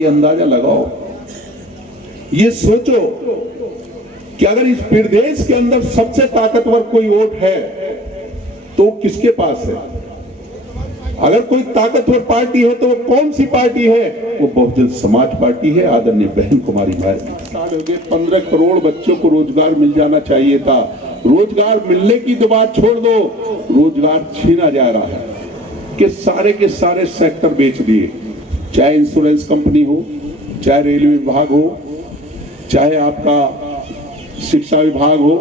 ये अंदाजा लगाओ, ये सोचो कि अगर इस प्रदेश के अंदर सबसे ताकतवर कोई वोट है तो किसके पास है। अगर कोई ताकतवर पार्टी है तो वो कौन सी पार्टी है? वो बहुजन समाज पार्टी है। आदरणीय बहन कुमारी मायावती साल हो गए, 15 करोड़ बच्चों को रोजगार मिल जाना चाहिए था। रोजगार मिलने की तो बात छोड़ दो, रोजगार छीना जा रहा है कि सारे के सारे सेक्टर बेच दिए, चाहे इंश्योरेंस कंपनी हो, चाहे रेलवे विभाग हो, चाहे आपका शिक्षा विभाग हो,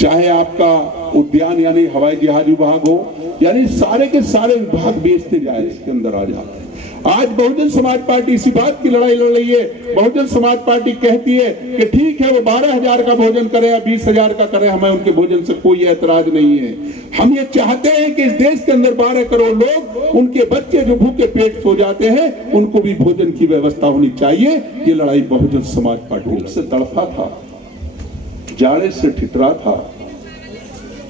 चाहे आपका उद्यान यानी हवाई जहाज विभाग हो, यानी सारे के सारे विभाग बेचते जाए, इसके अंदर आ जाते हैं। आज बहुजन समाज पार्टी इसी बात की लड़ाई लड़ रही है। बहुजन समाज पार्टी कहती है कि ठीक है वो 12,000 का भोजन करे या 20,000 का करे, हमें उनके भोजन से कोई ऐतराज नहीं है। हम ये चाहते हैं कि इस देश के अंदर 12 करोड़ लोग, उनके बच्चे जो भूखे पेट सो जाते हैं, उनको भी भोजन की व्यवस्था होनी चाहिए। ये लड़ाई बहुजन समाज पार्टी से तड़फा था, जाड़े से ठिठरा था,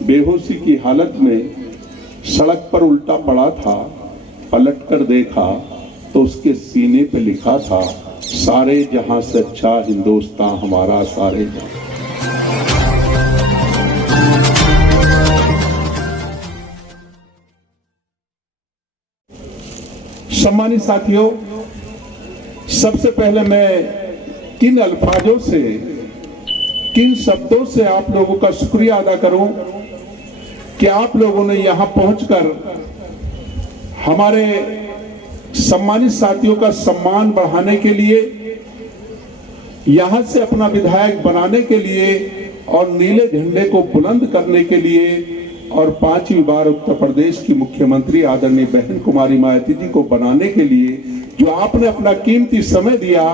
बेहोशी की हालत में सड़क पर उल्टा पड़ा था। पलटकर देखा तो उसके सीने पे लिखा था, सारे जहां से अच्छा हिंदुस्तान हमारा सारे जहां। सम्मानित साथियों, सबसे पहले मैं किन अल्फाजों से, किन शब्दों से आप लोगों का शुक्रिया अदा करूं कि आप लोगों ने यहां पहुंचकर हमारे सम्मानित साथियों का सम्मान बढ़ाने के लिए, यहां से अपना विधायक बनाने के लिए और नीले झंडे को बुलंद करने के लिए और 5वीं बार उत्तर प्रदेश की मुख्यमंत्री आदरणीय बहन कुमारी मायावती जी को बनाने के लिए जो आपने अपना कीमती समय दिया,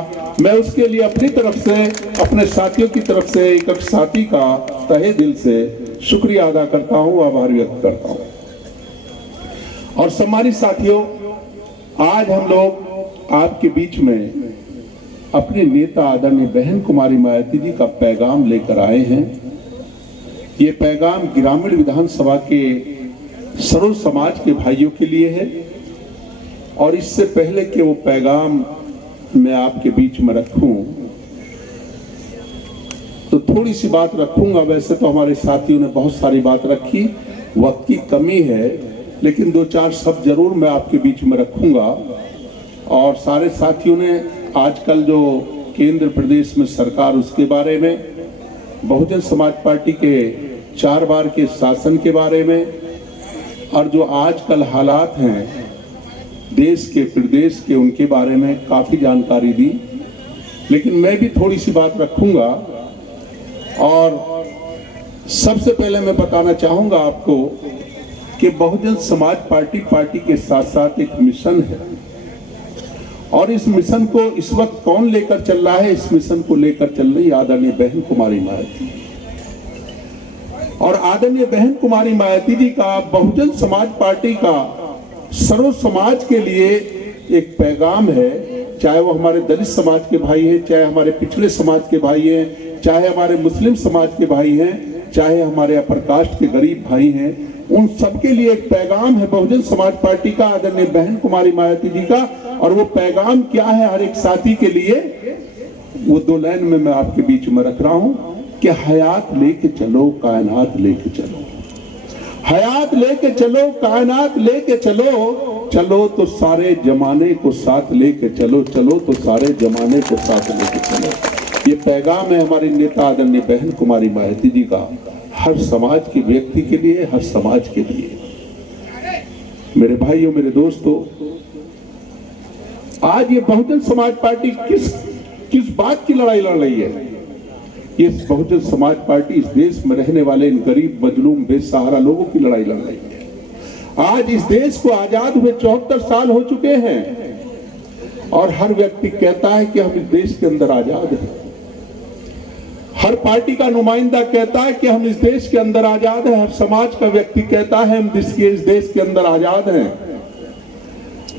मैं उसके लिए अपनी तरफ से, अपने साथियों की तरफ से, एक साथी का तहे दिल से शुक्रिया अदा करता हूं, आभार व्यक्त करता हूं। और सम्मानित साथियों, आज हम लोग आपके बीच में अपने नेता आदरणीय बहन कुमारी मायावती जी का पैगाम लेकर आए हैं। ये पैगाम ग्रामीण विधानसभा के सर्व समाज के भाइयों के लिए है और इससे पहले कि वो पैगाम मैं आपके बीच में रखूं तो थोड़ी सी बात रखूंगा। वैसे तो हमारे साथियों ने बहुत सारी बात रखी, वक्त की कमी है, लेकिन 2-4 शब्द जरूर मैं आपके बीच में रखूंगा। और सारे साथियों ने आजकल जो केंद्र प्रदेश में सरकार, उसके बारे में, बहुजन समाज पार्टी के 4 बार के शासन के बारे में, और जो आजकल हालात हैं देश के, प्रदेश के, उनके बारे में काफी जानकारी दी। लेकिन मैं भी थोड़ी सी बात रखूंगा। और सबसे पहले मैं बताना चाहूंगा आपको कि बहुजन समाज पार्टी के साथ साथ एक मिशन है और इस मिशन को इस वक्त कौन लेकर चल रहा है? इस मिशन को लेकर चल रही आदरणीय बहन कुमारी मायावती। और आदरणीय बहन कुमारी मायावती जी का बहुजन समाज पार्टी का सर्व समाज के लिए एक पैगाम है, चाहे वो हमारे दलित समाज के भाई हैं, चाहे हमारे पिछड़े समाज के भाई हैं, चाहे हमारे मुस्लिम समाज के भाई हैं, चाहे हमारे अपर कास्ट के गरीब भाई हैं, उन सबके लिए एक पैगाम है बहुजन समाज पार्टी का, आदरणीय बहन कुमारी मायावती जी का। और वो पैगाम क्या है हर एक साथी के लिए, वो 2 लाइन में मैं आपके बीच में रख रहा हूं कि हयात लेके चलो, कायनात लेके चलो, हयात लेके चलो, कायनात लेके चलो, चलो तो सारे जमाने को साथ लेके चलो, चलो तो सारे जमाने को साथ लेके चलो। ये पैगाम है हमारे नेता आदरणीय बहन कुमारी मायावती जी का हर समाज के व्यक्ति के लिए, हर समाज के लिए। मेरे भाइयों, मेरे दोस्तों, आज ये बहुजन समाज पार्टी किस बात की लड़ाई लड़ रही है? ये बहुजन समाज पार्टी इस देश में रहने वाले इन गरीब, मजलूम, बेसहारा लोगों की लड़ाई लड़ रही है। आज इस देश को आजाद हुए 74 साल हो चुके हैं और हर व्यक्ति कहता है कि हम इस देश के अंदर आजाद हैं। हर पार्टी का नुमाइंदा कहता है कि हम इस देश के अंदर आजाद हैं। हर समाज का व्यक्ति कहता है हम इस देश के अंदर आजाद हैं।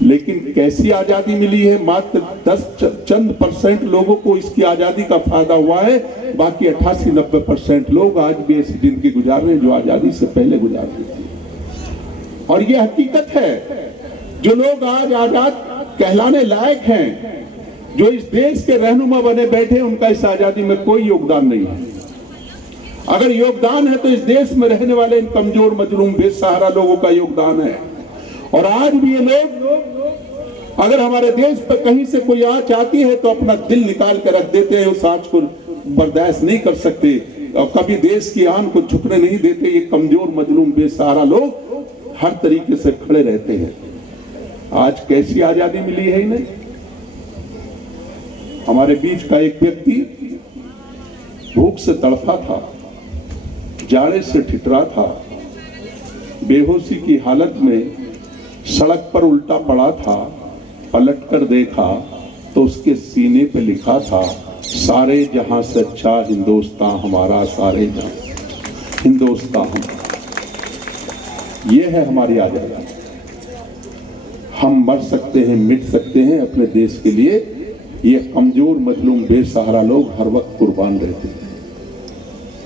लेकिन कैसी आजादी मिली है? मात्र 10% लोगों को इसकी आजादी का फायदा हुआ है। बाकी 88-90% लोग आज भी ऐसी जिंदगी गुजार रहे हैं जो आजादी से पहले गुजार रहे थे। और ये हकीकत है, जो लोग आज आजाद कहलाने लायक हैं, जो इस देश के रहनुमा बने बैठे, उनका इस आजादी में कोई योगदान नहीं है। अगर योगदान है तो इस देश में रहने वाले इन कमजोर, मजलूम, बेसहारा लोगों का योगदान है। और आज भी ये लोग अगर हमारे देश पर कहीं से कोई आंच आती है तो अपना दिल निकाल कर रख देते हैं, उस आंच को बर्दाश्त नहीं कर सकते और कभी देश की आन को झुकने नहीं देते। ये कमजोर, मजलूम, बेसहारा लोग हर तरीके से खड़े रहते हैं। आज कैसी आजादी मिली है इन्हें। हमारे बीच का एक व्यक्ति भूख से तड़फा था, जाड़े से ठिठरा था, बेहोशी की हालत में सड़क पर उल्टा पड़ा था। पलटकर देखा तो उसके सीने पे लिखा था, सारे जहां से अच्छा हिंदुस्तान हमारा, सारे जहां हिंदुस्तान हमारा। ये है हमारी आजादी। हम मर सकते हैं, मिट सकते हैं अपने देश के लिए। ये कमजोर, मजलूम, बेसहारा लोग हर वक्त कुर्बान रहते हैं।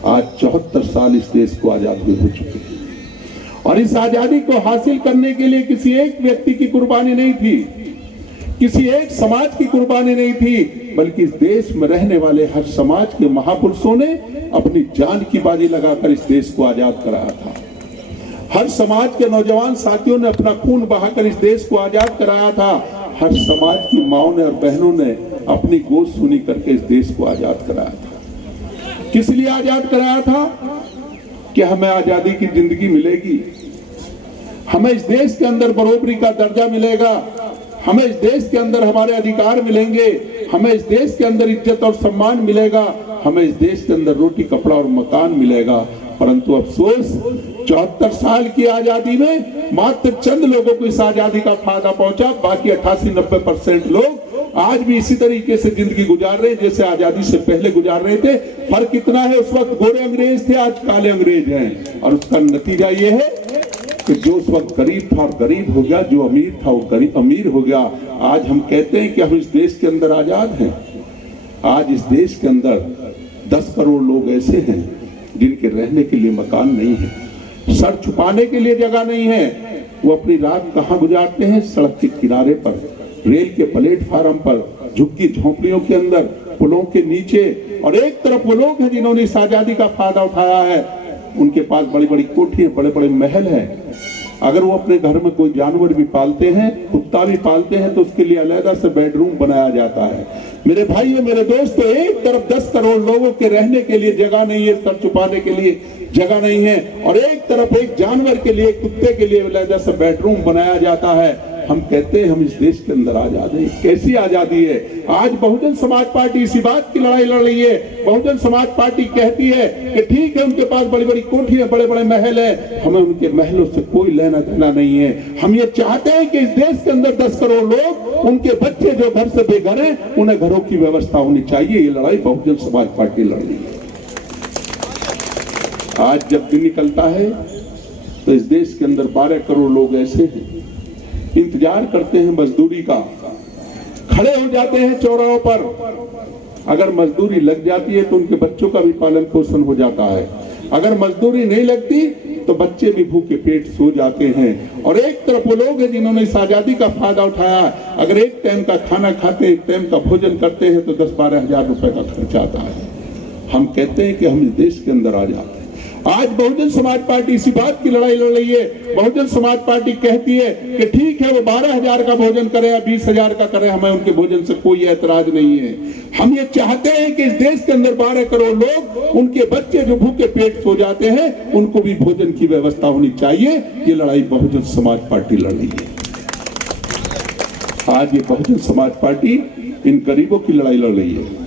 आज 74 साल इस देश को आजाद हुए हो चुके हैं और इस आजादी को हासिल करने के लिए किसी एक व्यक्ति की कुर्बानी नहीं थी, किसी एक समाज की कुर्बानी नहीं थी, बल्कि इस देश में रहने वाले हर समाज के महापुरुषों ने अपनी जान की बाजी लगाकर इस देश को आजाद कराया था। हर समाज के नौजवान साथियों ने अपना खून बहाकर इस देश को आजाद कराया था। हर समाज की माओं ने और बहनों ने अपनी गोद सुनी करके इस देश को आजाद कराया था। किस लिए आजाद कराया था? कि हमें आजादी की जिंदगी मिलेगी, हमें इस देश के अंदर बराबरी का दर्जा मिलेगा, हमें इस देश के अंदर हमारे अधिकार मिलेंगे, हमें इस देश के अंदर इज्जत और सम्मान मिलेगा, हमें इस देश के अंदर रोटी, कपड़ा और मकान मिलेगा। परंतु अफसोस 74 साल की आजादी में मात्र चंद लोगों को इस आजादी का फायदा पहुंचा। बाकी 88-90% लोग आज भी इसी तरीके से जिंदगी गुजार रहे हैं जैसे आजादी से पहले गुजार रहे थे। फर्क इतना है, उस वक्त गोरे अंग्रेज थे, आज काले अंग्रेज हैं। और उसका नतीजा ये है कि जो उस वक्त गरीब था गरीब हो गया, जो अमीर था वो गरीब अमीर हो गया। आज हम कहते हैं कि हम इस देश के अंदर आजाद हैं। आज इस देश के अंदर 10 करोड़ लोग ऐसे हैं जिनके रहने के लिए मकान नहीं है, सर छुपाने के लिए जगह नहीं है। वो अपनी रात कहाँ गुजारते हैं? सड़क के किनारे पर, रेल के प्लेटफार्म पर, झुग्गी झोंपड़ियों के अंदर, पुलों के नीचे। और एक तरफ वो लोग हैं जिन्होंने इस आजादी का फायदा उठाया है, उनके पास बड़ी बड़ी कोठियां, बड़े बड़े महल हैं। अगर वो अपने घर में कोई जानवर भी पालते हैं, कुत्ता भी पालते हैं, तो उसके लिए अलग से बेडरूम बनाया जाता है। मेरे भाई और मेरे दोस्तों, एक तरफ 10 करोड़ लोगों के रहने के लिए जगह नहीं है, सर छुपाने के लिए जगह नहीं है, और एक तरफ एक जानवर के लिए, कुत्ते के लिए अलग से बेडरूम बनाया जाता है। हम कहते हैं हम इस देश के अंदर आजाद हैं। कैसी आजादी है? आज बहुजन समाज पार्टी इसी बात की लड़ाई लड़ रही है। बहुजन समाज पार्टी कहती है कि ठीक है, उनके पास बड़ी बड़ी कोठियां, बड़े बड़े महल है, हमें उनके महलों से कोई लेना देना नहीं है। हम ये चाहते हैं कि इस देश के अंदर 10 करोड़ लोग, उनके बच्चे जो घर से बेघर हैं, उन्हें घरों की व्यवस्था होनी चाहिए। ये लड़ाई बहुजन समाज पार्टी लड़ रही है। आज जब दिन निकलता है तो इस देश के अंदर 12 करोड़ लोग ऐसे हैं, इंतजार करते हैं मजदूरी का, खड़े हो जाते हैं चौराहों पर। अगर मजदूरी लग जाती है तो उनके बच्चों का भी पालन पोषण हो जाता है। अगर मजदूरी नहीं लगती तो बच्चे भी भूखे पेट सो जाते हैं। और एक तरफ वो लोग हैं जिन्होंने इस आजादी का फायदा उठाया। अगर एक टाइम का खाना खाते, एक टाइम का भोजन करते हैं तो 10-12 हजार रुपए का खर्च आता है। हम कहते हैं कि हम इस देश के अंदर आ जाते हैं। आज बहुजन समाज पार्टी इसी बात की लड़ाई लड़ रही है। बहुजन समाज पार्टी कहती है कि ठीक है, वो 12,000 का भोजन करे या 20,000 का करे, हमें उनके भोजन से कोई ऐतराज नहीं है। हम ये चाहते हैं कि इस देश के अंदर 12 करोड़ लोग, उनके बच्चे जो भूखे पेट सो जाते हैं, उनको भी भोजन की व्यवस्था होनी चाहिए। ये लड़ाई बहुजन समाज पार्टी लड़ रही है। आज ये बहुजन समाज पार्टी इन गरीबों की लड़ाई लड़ रही है।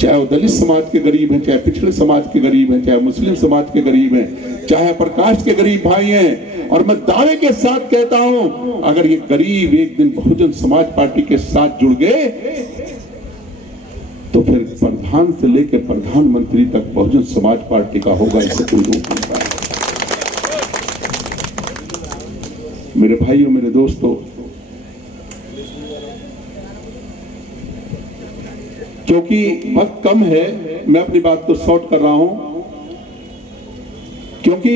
चाहे वो दलित समाज के गरीब हैं, चाहे पिछड़े समाज के गरीब हैं, चाहे मुस्लिम समाज के गरीब हैं, चाहे प्रकाश के गरीब भाई हैं। और मैं दावे के साथ कहता हूं, अगर ये गरीब एक दिन बहुजन समाज पार्टी के साथ जुड़ गए तो फिर प्रधान से लेकर प्रधानमंत्री तक बहुजन समाज पार्टी का होगा, इससे कोई रोक नहीं पाएगा। मेरे भाइयों, मेरे दोस्तों, क्योंकि वक्त कम है, मैं अपनी बात को शॉर्ट कर रहा हूं। क्योंकि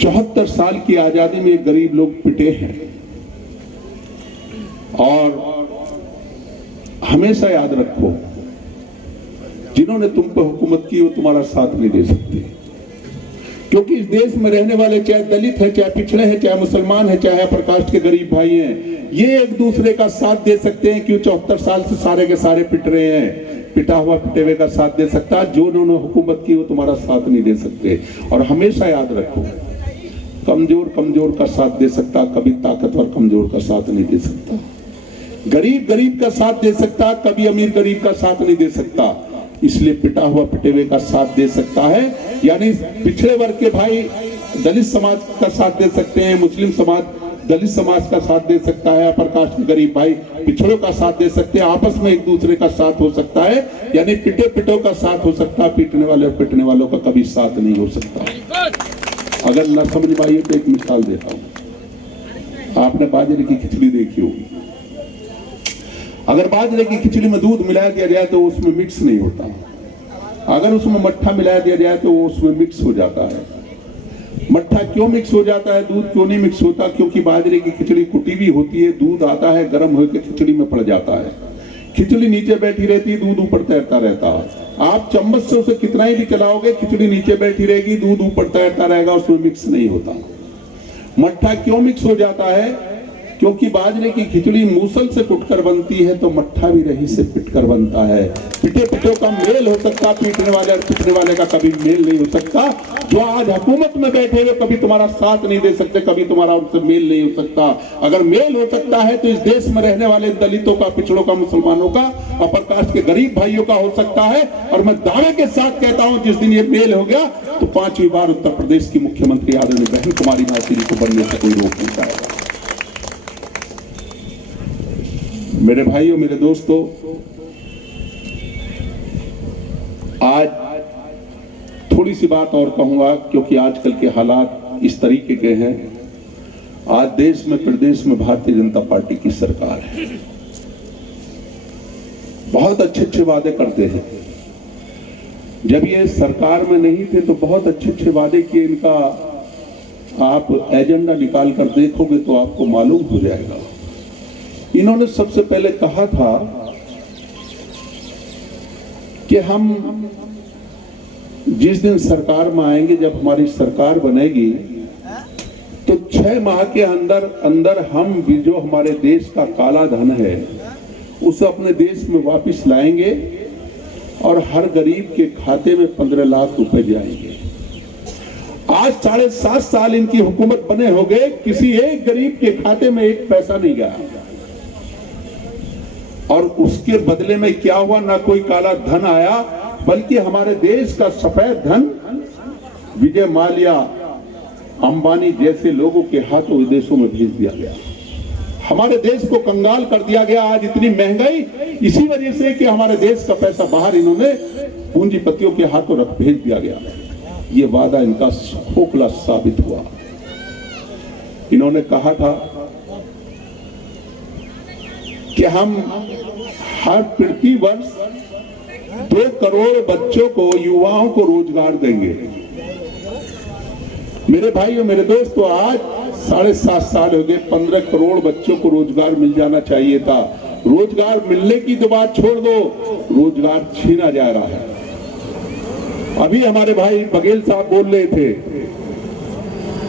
74 साल की आजादी में गरीब लोग पिटे हैं और हमेशा याद रखो, जिन्होंने तुम पर हुकूमत की वो तुम्हारा साथ नहीं दे सकते, क्योंकि इस देश में रहने वाले चाहे दलित है, चाहे पिछड़े हैं, चाहे मुसलमान है, चाहे अपर कास्ट के गरीब भाई हैं, ये एक दूसरे का साथ दे सकते हैं। क्यों 74 साल से सारे के सारे पिट रहे हैं, पिटा हुआ पिटे हुए का साथ दे सकता है। जो उन्होंने हुकूमत की वो तुम्हारा साथ नहीं दे सकते। और हमेशा याद रखो, कमजोर कमजोर का साथ दे सकता, कभी ताकतवर कमजोर का साथ नहीं दे सकता। गरीब गरीब का साथ दे सकता, कभी अमीर गरीब का साथ नहीं दे सकता। इसलिए पिटा हुआ पिटे हुए का साथ दे सकता है, यानी पिछड़े वर्ग के भाई दलित समाज का साथ दे सकते हैं, मुस्लिम समाज दलित समाज का साथ दे सकता है, अपर कास्ट के गरीब भाई पिछड़ों का साथ दे सकते हैं। आपस में एक दूसरे का साथ हो सकता है, यानी पिटे पिटों का साथ हो सकता है। पीटने वाले और पिटने वालों का कभी साथ नहीं हो सकता। अगर न समझ में आइए तो एक मिसाल देता हूं। आपने बाजरे की खिचड़ी देखी होगी। अगर बाजरे की खिचड़ी में दूध मिला दिया जाए तो उसमें मिक्स नहीं होता। अगर उसमें मट्ठा मिला दिया जाए तो उसमें मिक्स हो जाता है। मट्ठा क्यों मिक्स हो जाता है, दूध क्यों नहीं मिक्स होता? क्योंकि बाजरे की खिचड़ी कुटी हुई होती है, दूध आता है, गर्म होकर खिचड़ी में पड़ जाता है। खिचड़ी नीचे बैठी रहती है, दूध ऊपर तैरता रहता है। आप चम्मच से उसे कितना ही भी चलाओगे, खिचड़ी नीचे बैठी रहेगी, दूध ऊपर तैरता रहेगा, उसमें मिक्स नहीं होता। मट्ठा क्यों मिक्स हो जाता है? क्योंकि बाजरे की खिचड़ी मूसल से कुटकर बनती है, तो मट्ठा भी रही से पिटकर बनता है। पिटे पिटों का मेल हो सकता, पीटने वाले और पिटने वाले का कभी मेल नहीं हो सकता। जो आज हुकूमत में बैठे हुए कभी तुम्हारा साथ नहीं दे सकते, कभी तुम्हारा उनसे मेल नहीं हो सकता। अगर मेल हो सकता है तो इस देश में रहने वाले दलितों का, पिछड़ों का, मुसलमानों का, अपर कास्ट के गरीब भाइयों का हो सकता है। और मैं दावे के साथ कहता हूं, जिस दिन ये मेल हो गया तो 5वीं बार उत्तर प्रदेश की मुख्यमंत्री आदरणीय बहन कुमारी मायावती जी को बनने से कोई रोक नहीं पाएगा। मेरे भाइयों, मेरे दोस्तों, आज थोड़ी सी बात और कहूंगा, क्योंकि आजकल के हालात इस तरीके के हैं। आज देश में, प्रदेश में भारतीय जनता पार्टी की सरकार है। बहुत अच्छे अच्छे वादे करते हैं। जब ये सरकार में नहीं थे तो बहुत अच्छे अच्छे वादे किए। इनका आप एजेंडा निकाल कर देखोगे तो आपको मालूम हो जाएगा। इन्होंने सबसे पहले कहा था कि हम जिस दिन सरकार में आएंगे, जब हमारी सरकार बनेगी, तो 6 माह के अंदर अंदर हम भी जो हमारे देश का काला धन है उसे अपने देश में वापस लाएंगे और हर गरीब के खाते में 15 लाख रुपए जाएंगे। आज 7.5 साल इनकी हुकूमत बने हो गए, किसी एक गरीब के खाते में एक पैसा नहीं गया। और उसके बदले में क्या हुआ? ना कोई काला धन आया, बल्कि हमारे देश का सफेद धन विजय माल्या, अंबानी जैसे लोगों के हाथों विदेशों में भेज दिया गया। हमारे देश को कंगाल कर दिया गया। आज इतनी महंगाई इसी वजह से कि हमारे देश का पैसा बाहर इन्होंने पूंजीपतियों के हाथों रख भेज दिया गया। ये वादा इनका खोखला साबित हुआ। इन्होंने कहा था कि हम हर प्रति वर्ष 2 करोड़ बच्चों को, युवाओं को रोजगार देंगे। मेरे भाइयों, मेरे दोस्तों, आज 7.5 साल हो गए, 15 करोड़ बच्चों को रोजगार मिल जाना चाहिए था। रोजगार मिलने की तो बात छोड़ दो, रोजगार छीना जा रहा है। अभी हमारे भाई बघेल साहब बोल रहे थे,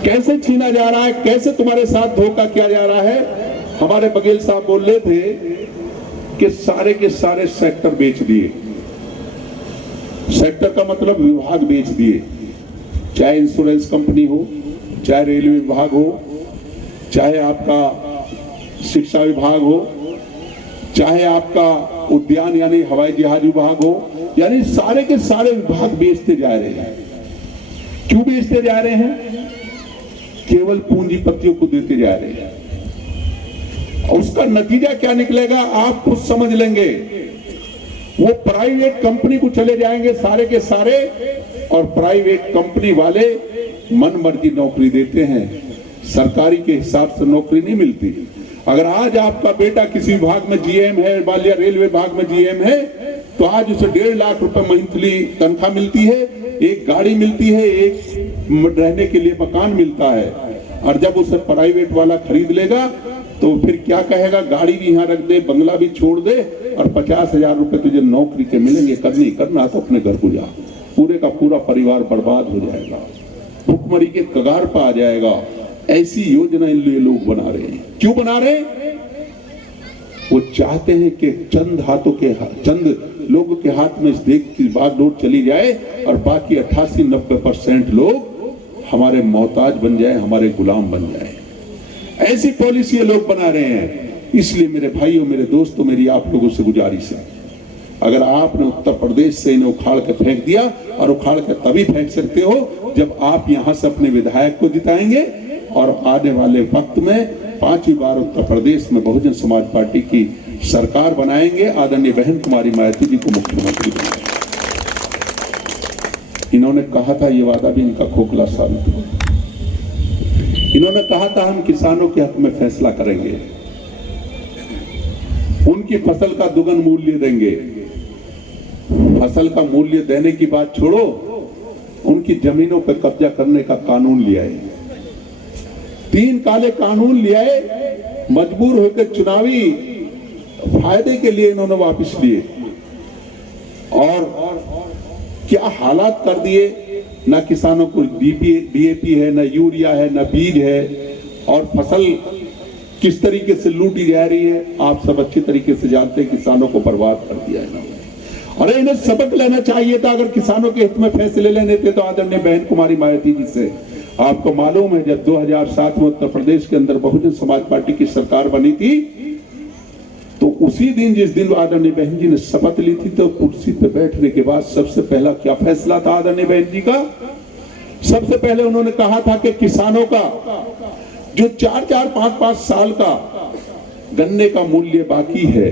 कैसे छीना जा रहा है, कैसे तुम्हारे साथ धोखा किया जा रहा है। हमारे बघेल साहब बोल रहे थे कि सारे के सारे सेक्टर बेच दिए। सेक्टर का मतलब विभाग बेच दिए, चाहे इंश्योरेंस कंपनी हो, चाहे रेलवे विभाग हो, चाहे आपका शिक्षा विभाग हो, चाहे आपका उद्यान यानी हवाई जहाज विभाग हो, यानी सारे के सारे विभाग बेचते जा रहे हैं। क्यों बेचते जा रहे हैं? केवल पूंजीपतियों को देते जा रहे हैं। उसका नतीजा क्या निकलेगा आप खुद समझ लेंगे। वो प्राइवेट कंपनी को चले जाएंगे सारे के सारे, और प्राइवेट कंपनी वाले मन मर्जी नौकरी देते हैं। सरकारी के हिसाब से नौकरी नहीं मिलती। अगर आज आपका बेटा किसी विभाग में जीएम है, या रेलवे विभाग में जीएम है, तो आज उसे 1.5 लाख रुपए मंथली तनख्वाह मिलती है, एक गाड़ी मिलती है, एक रहने के लिए मकान मिलता है। और जब उसे प्राइवेट वाला खरीद लेगा तो फिर क्या कहेगा, गाड़ी भी यहाँ रख दे, बंगला भी छोड़ दे और 50,000 रुपए तुझे नौकरी के मिलेंगे, करनी करना तो अपने घर को जा। पूरे का पूरा परिवार बर्बाद हो जाएगा, भुखमरी के कगार पर आ जाएगा। ऐसी योजना इन लोग बना रहे हैं। क्यों बना रहे हैं? वो चाहते हैं कि चंद लोगों के हाथ में इस देश की बागडोर चली जाए और बाकी 88-90% लोग हमारे मोहताज बन जाए, हमारे गुलाम बन जाए। ऐसी पॉलिसी लोग बना रहे हैं। इसलिए मेरे भाइयों, मेरे दोस्तों, मेरी आप लोगों से गुजारिश है, अगर आपने उत्तर प्रदेश से इन्हें उखाड़ के फेंक दिया, और उखाड़ के तभी फेंक सकते हो जब आप यहां से अपने विधायक को जिताएंगे और आने वाले वक्त में 5वीं बार उत्तर प्रदेश में बहुजन समाज पार्टी की सरकार बनाएंगे, आदरणीय बहन कुमारी मायावती जी को मुख्यमंत्री बनाएंगे। इन्होंने कहा था, ये वादा भी इनका खोखला साबित हुआ। इन्होंने कहा था हम किसानों के हक में फैसला करेंगे, उनकी फसल का दुगुना मूल्य देंगे। फसल का मूल्य देने की बात छोड़ो, उनकी जमीनों पर कब्जा करने का कानून ले आए। 3 काले कानून ले आए, मजबूर होकर चुनावी फायदे के लिए इन्होंने वापस लिए, और क्या हालात कर दिए। ना किसानों को डीएपी है, ना यूरिया है, ना बीज है, और फसल किस तरीके से लूटी जा रही है आप सब अच्छी तरीके से जानते हैं। किसानों को बर्बाद कर दिया है इन्होंने। अरे इन्हें सबक लेना चाहिए था। अगर किसानों के हित में फैसले लेने थे तो आदरणीय बहन कुमारी मायावती जी से। आपको मालूम है, जब 2007 में उत्तर प्रदेश के अंदर बहुजन समाज पार्टी की सरकार बनी थी, तो उसी दिन, जिस दिन आदरणीय बहन जी ने शपथ ली थी, तो कुर्सी पे बैठने के बाद सबसे पहला क्या फैसला था आदरणीय बहन जी का? सबसे पहले उन्होंने कहा था कि किसानों का जो 4-4, 5-5 साल का गन्ने का मूल्य बाकी है,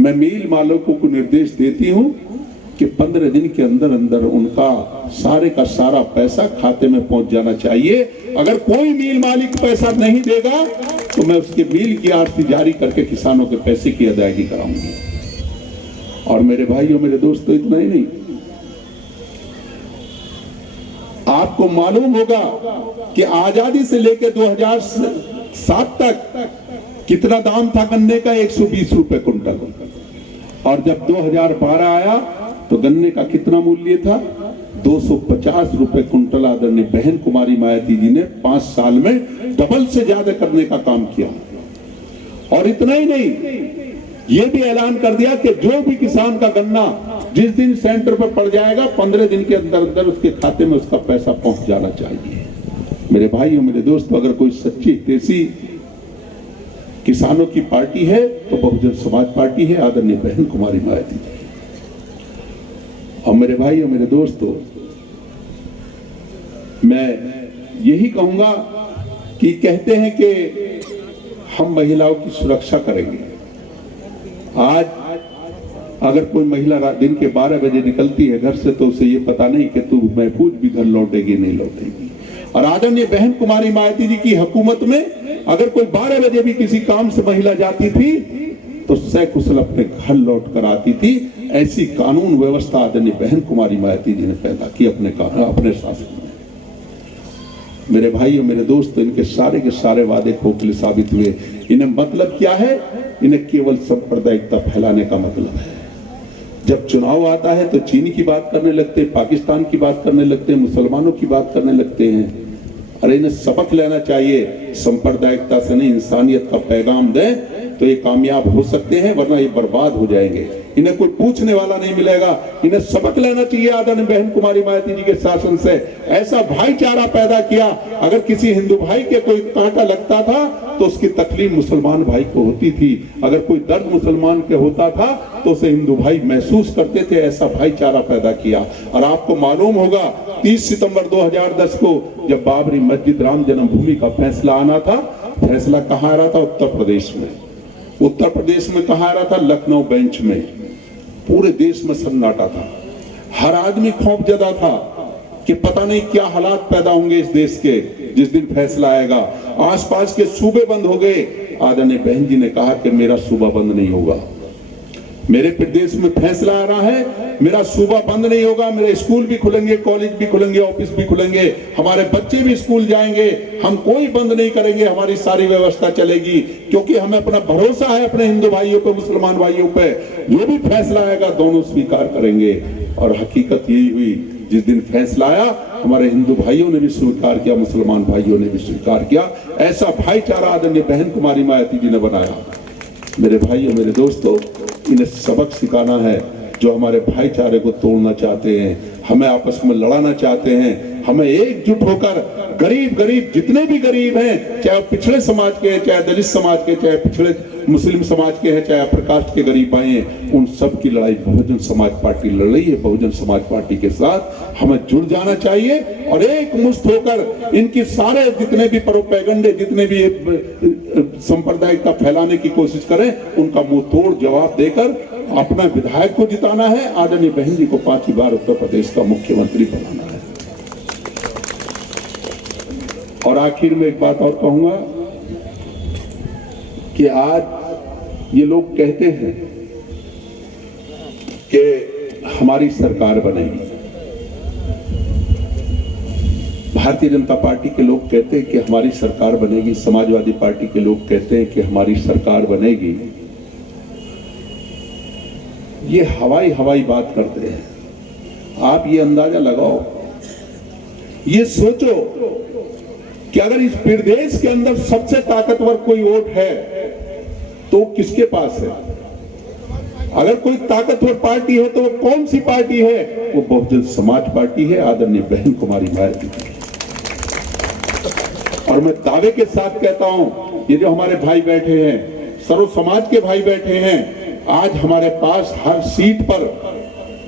मैं मिल मालिकों को निर्देश देती हूं कि 15 दिन के अंदर अंदर उनका सारे का सारा पैसा खाते में पहुंच जाना चाहिए। अगर कोई मिल मालिक पैसा नहीं देगा तो मैं उसके मिल की आरती जारी करके किसानों के पैसे की अदायगी कराऊंगी। और मेरे भाइयों, मेरे दोस्तों, इतना ही नहीं, आपको मालूम होगा कि आजादी से लेकर 2007 तक कितना दाम था गन्ने का? 120 रुपए कुंटल। और जब 2012 आया तो गन्ने का कितना मूल्य था? 250 रुपए कुंटल। आदरणीय बहन कुमारी मायावती जी ने 5 साल में डबल से ज्यादा करने का काम किया। और इतना ही नहीं, ये भी ऐलान कर दिया कि जो भी किसान का गन्ना जिस दिन सेंटर पर पड़ जाएगा, 15 दिन के अंदर अंदर उसके खाते में उसका पैसा पहुंच जाना चाहिए। मेरे भाइयों, मेरे दोस्तों, अगर कोई सच्ची देसी किसानों की पार्टी है तो बहुजन समाज पार्टी है, आदरणीय बहन कुमारी मायावती जी। और मेरे भाइयों, मेरे दोस्तों, मैं यही कहूंगा कि कहते हैं कि हम महिलाओं की सुरक्षा करेंगे। आज अगर कोई महिला दिन के 12 बजे निकलती है घर से, तो उसे ये पता नहीं कि तू महफूज भी घर लौटेगी नहीं लौटेगी। और आदरणीय बहन कुमारी मायावती जी की हुकूमत में अगर कोई 12 बजे भी किसी काम से महिला जाती थी तो सकुशल अपने घर लौट कर आती थी। ऐसी कानून व्यवस्था आदरणीय बहन कुमारी मायावती जी ने पैदा की अपने शासन में। मेरे भाइयों, मेरे दोस्तों, इनके सारे के सारे वादे खोखले साबित हुए। इन्हें मतलब क्या है? इन्हें केवल सांप्रदायिकता फैलाने का मतलब है। जब चुनाव आता है तो चीन की बात करने लगते हैं, पाकिस्तान की बात करने लगते हैं, मुसलमानों की बात करने लगते हैं। अरे इन्हें सबक लेना चाहिए। सांप्रदायिकता से नहीं, इंसानियत का पैगाम दें तो ये कामयाब हो सकते हैं, वरना ये बर्बाद हो जाएंगे। इन्हें कोई पूछने वाला नहीं मिलेगा। इन्हें सबक लेना चाहिए आदरणीय बहन कुमारी मायावती जी के शासन से। ऐसा भाईचारा पैदा किया। अगर किसी हिंदू भाई के कोई कांटा लगता था तो उसकी तकलीफ मुसलमान भाई को होती थी। अगर कोई दर्द मुसलमान के होता था तो उसे हिंदू भाई महसूस करते थे। ऐसा भाईचारा पैदा किया। और आपको मालूम होगा 30 सितंबर 2010 को जब बाबरी मस्जिद राम जन्मभूमि का फैसला आना था, फैसला कहाँ आ रहा था? उत्तर प्रदेश में। उत्तर प्रदेश में कहाँ आ रहा था? लखनऊ बेंच में। पूरे देश में सन्नाटा था। हर आदमी खौफजदा था कि पता नहीं क्या हालात पैदा होंगे इस देश के जिस दिन फैसला आएगा। आसपास के सूबे बंद हो गए। आदरणीय बहन जी ने कहा कि मेरा सूबा बंद नहीं होगा। मेरे प्रदेश में फैसला आ रहा है, मेरा सूबा बंद नहीं होगा, मेरे स्कूल भी खुलेंगे, कॉलेज भी खुलेंगे, ऑफिस भी खुलेंगे, हमारे बच्चे भी स्कूल जाएंगे, हम कोई बंद नहीं करेंगे, हमारी सारी व्यवस्था चलेगी, क्योंकि हमें अपना भरोसा है अपने हिंदू भाइयों पे, मुसलमान भाइयों पे। जो भी फैसला आएगा दोनों स्वीकार करेंगे। और हकीकत यही हुई, जिस दिन फैसला आया हमारे हिंदू भाइयों ने भी स्वीकार किया, मुसलमान भाइयों ने भी स्वीकार किया। ऐसा भाईचारा आदरणीय बहन कुमारी मायावती जी ने बनाया। मेरे भाइयों, मेरे दोस्तों, इन्हें सबक सिखाना है जो हमारे भाईचारे को तोड़ना चाहते हैं, हमें आपस में लड़ाना चाहते हैं। हमें एकजुट होकर गरीब जितने भी गरीब हैं, चाहे पिछड़े समाज के हैं, चाहे दलित समाज के, चाहे पिछड़े मुस्लिम समाज के हैं, चाहे अपर कास्ट के गरीब भाई हैं, उन सब की लड़ाई बहुजन समाज पार्टी लड़ रही है। बहुजन समाज पार्टी के साथ हमें जुड़ जाना चाहिए और एक मुश्त होकर इनकी सारे जितने भी प्रोपेगेंडे, जितने भी सांप्रदायिकता फैलाने की कोशिश करें, उनका मुंह तोड़ जवाब देकर अपना विधायक को जिताना है। आदरणीय बहन जी को 5वीं बार उत्तर प्रदेश का मुख्यमंत्री बनाना है। और आखिर में एक बात और कहूंगा कि आज ये लोग कहते हैं कि हमारी सरकार बनेगी। भारतीय जनता पार्टी के लोग कहते हैं कि हमारी सरकार बनेगी, समाजवादी पार्टी के लोग कहते हैं कि हमारी सरकार बनेगी। ये हवाई बात करते हैं। आप ये अंदाजा लगाओ, ये सोचो कि अगर इस प्रदेश के अंदर सबसे ताकतवर कोई वोट है तो किसके पास है? अगर कोई ताकतवर पार्टी है तो वो कौन सी पार्टी है? वो बहुजन समाज पार्टी है, आदरणीय बहन कुमारी मायावती। और मैं दावे के साथ कहता हूं, ये जो हमारे भाई बैठे हैं, सर्व समाज के भाई बैठे हैं, आज हमारे पास हर सीट पर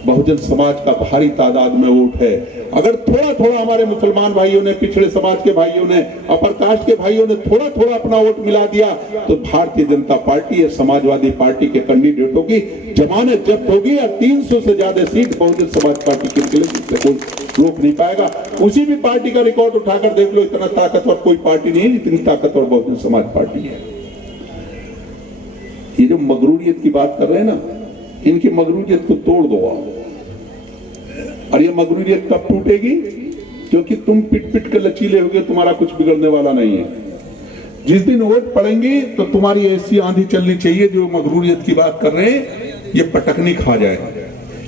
बहुजन समाज का भारी तादाद में वोट है। अगर थोड़ा हमारे मुसलमान भाइयों ने, पिछड़े समाज के भाइयों ने, अपर कास्ट के भाइयों ने थोड़ा अपना वोट मिला दिया तो भारतीय जनता पार्टी या समाजवादी पार्टी के कैंडिडेटों की जमानत जब्त होगी और 300 से ज्यादा सीट बहुजन समाज पार्टी की निकलेगी, जिसे कोई रोक नहीं पाएगा। उसी भी पार्टी का रिकॉर्ड उठाकर देख लो, इतना ताकतवर कोई पार्टी नहीं है जितनी ताकतवर बहुजन समाज पार्टी है। ये जो मगरूरियत की बात कर रहे हैं ना, इनकी मगरूरियत को तोड़ दो आप। और ये मगरूरियत कब टूटेगी? क्योंकि तुम पिट के लचीले होगे, तुम्हारा कुछ बिगड़ने वाला नहीं है। जिस दिन वोट पड़ेंगी तो तुम्हारी ऐसी आंधी चलनी चाहिए, जो मगरूरियत की बात कर रहे हैं ये पटकनी खा जाए।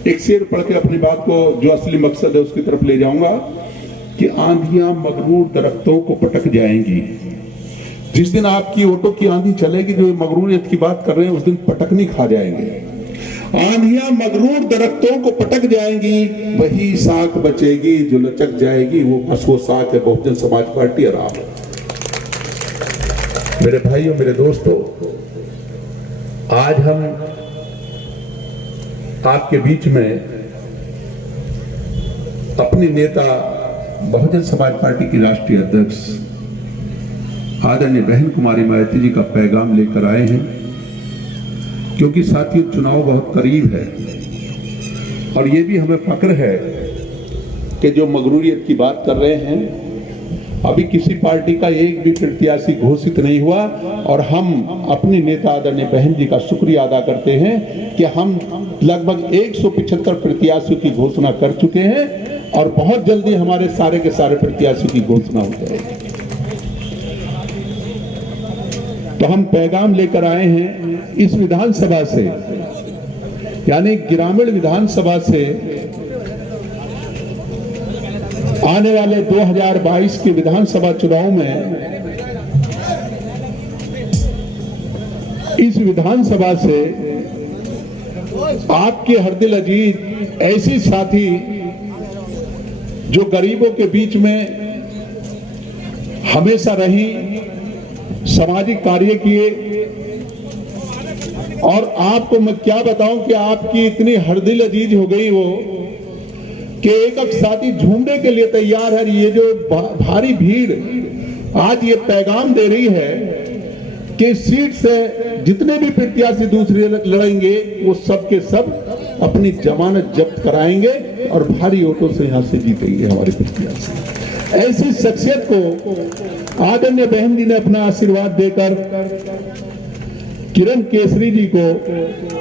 एक शेर पढ़ के अपनी बात को, जो असली मकसद है, उसकी तरफ ले जाऊंगा कि आंधियां मगरूर दरख्तों को पटक जाएंगी। जिस दिन आपकी वोटों की आंधी चलेगी, जो मगरूरियत की बात कर रहे हैं, उस दिन पटकनी खा जाएंगे। आंधियां मगरूर दरख्तों को पटक जाएंगी, वही साख बचेगी जो लचक जाएगी, वो बस वो साख है बहुजन समाज पार्टी और आप। मेरे भाइयों, मेरे दोस्तों, आज हम आपके बीच में अपनी नेता बहुजन समाज पार्टी की राष्ट्रीय अध्यक्ष आदरणीय बहन कुमारी मायावती जी का पैगाम लेकर आए हैं, क्योंकि साथियों चुनाव बहुत करीब है और ये भी हमें फक्र है कि जो मगरूरियत की बात कर रहे हैं, अभी किसी पार्टी का एक भी प्रत्याशी घोषित नहीं हुआ और हम अपनी नेता आदरणीय बहन जी का शुक्रिया अदा करते हैं कि हम लगभग 175 प्रत्याशियों की घोषणा कर चुके हैं और बहुत जल्दी हमारे सारे के सारे प्रत्याशियों की घोषणा हो जाएगी। तो हम पैगाम लेकर आए हैं इस विधानसभा से, यानी ग्रामीण विधानसभा से आने वाले 2022 के विधानसभा चुनाव में इस विधानसभा से आपके हरदिल अजीज ऐसी साथी जो गरीबों के बीच में हमेशा रही, सामाजिक कार्य किए, और आपको मैं क्या बताऊं कि आपकी इतनी हरदिल अजीज हो गई वो कि एक साथी झूमने के लिए तैयार है। ये जो भारी भीड़ आज ये पैगाम दे रही है कि सीट से जितने भी प्रत्याशी दूसरे लड़ेंगे वो सब के सब अपनी जमानत जब्त कराएंगे और भारी वोटों से यहां से जीतेंगे हमारे प्रत्याशी। ऐसी शख्सियत को आदरणीय बहन जी ने अपना आशीर्वाद देकर किरण केसरी जी को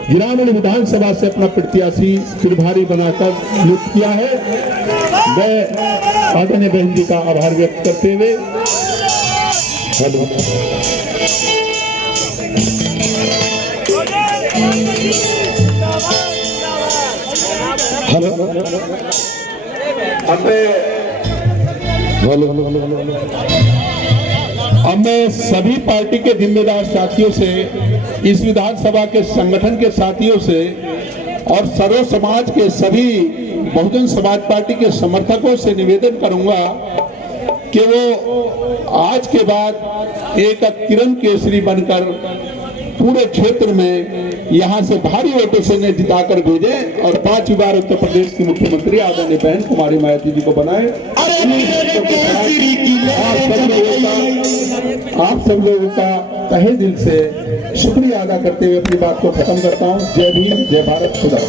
गिरामीण विधानसभा से अपना प्रत्याशी प्रभारी बनाकर नियुक्त किया है। मैं आदरणीय बहन जी का आभार व्यक्त करते हुए अब मैं सभी पार्टी के जिम्मेदार साथियों से, इस विधानसभा के संगठन के साथियों से और सर्व समाज के सभी बहुजन समाज पार्टी के समर्थकों से निवेदन करूंगा कि वो आज के बाद एक किरण केसरी बनकर पूरे क्षेत्र में यहां से भारी वोटों से ने जिताकर भेजें और 5 बार उत्तर प्रदेश की मुख्यमंत्री आदरणीय बहन कुमारी मायावती जी को बनाए। आप सब लोगों का तहे दिल से शुक्रिया अदा करते हुए अपनी बात को खत्म करता हूं। जय भीम, जय भारत, खुदा।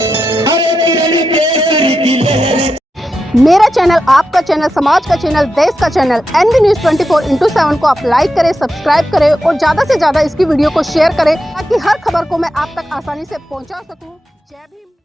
मेरा चैनल, आपका चैनल, समाज का चैनल, देश का चैनल NV News 24/7 को आप लाइक करें, सब्सक्राइब करें और ज़्यादा से ज़्यादा इसकी वीडियो को शेयर करें ताकि हर खबर को मैं आप तक आसानी से पहुंचा सकूं। जय भीम।